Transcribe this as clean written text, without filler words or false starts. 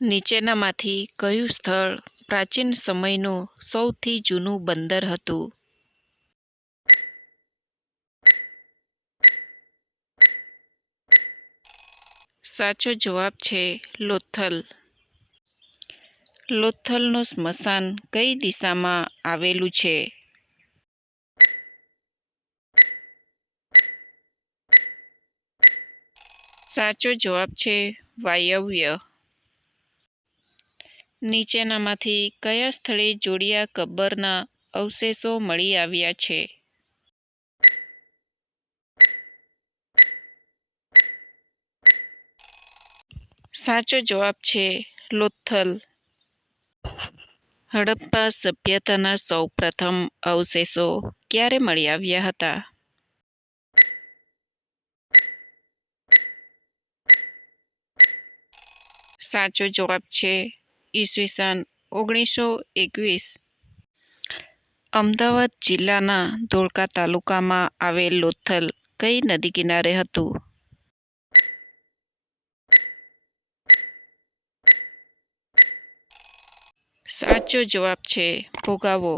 નીચેનામાંથી કયું સ્થળ પ્રાચીન સમયનું સૌથી જૂનું બંદર હતું? સાચો જવાબ છે લોથલ. લોથલનું સ્મશાન કઈ દિશામાં આવેલું છે? સાચો જવાબ છે વાયવ્ય. નીચેનામાંથી કયા સ્થળે જોડિયા કબ્રના અવશેષો મળી આવ્યા છે? સાચો જવાબ છે લોથલ. હડપ્પા સભ્યતાના સૌપ્રથમ અવશેષો ક્યારે મળી આવ્યા હતા? સાચો જવાબ છે ઈસવીસન 1921. અમદાવાદ જિલ્લાના ધોળકા તાલુકામાં આવેલ લોથલ કઈ નદી કિનારે હતું? સાચો જવાબ છે ભોગાવો.